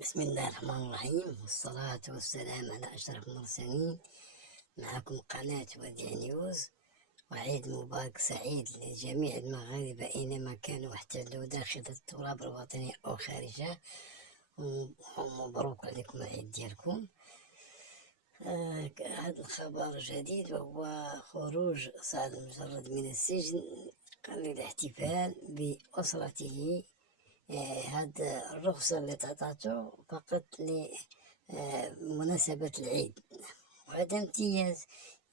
بسم الله الرحمن الرحيم، والصلاة والسلام على أشرف المرسلين. معكم قناة وديع نيوز، وعيد مبارك سعيد لجميع المغاربة أينما كانوا احتلوا داخل التراب الوطني أو خارجه، ومبروك عليكم العيد ديالكم. هذا الخبر جديد، وهو خروج سعد المجرد من السجن للاحتفال بأسرته. هذا الرخصة اللي تعطاتو فقط لمناسبة العيد، وهذا امتياز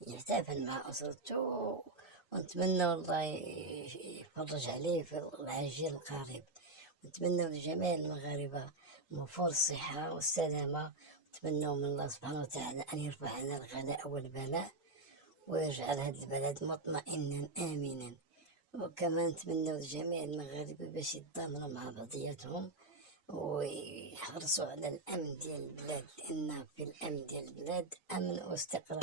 يحتفل مع أسرته، ونتمنى الله يفرج عليه في العاجل القريب، ونتمنى لجميع المغاربة موفور الصحة والسلامة، ونتمنى من الله سبحانه وتعالى أن يرفع عنا الغلاء والبلاء ويجعل هذا البلد مطمئنا آمنا. وكمان نتمنى لجميع المغاربة باش يتضامنوا مع بعضياتهم ويحرصوا على الأمن ديال البلاد، لأن في الأمن ديال البلاد أمن واستقرار.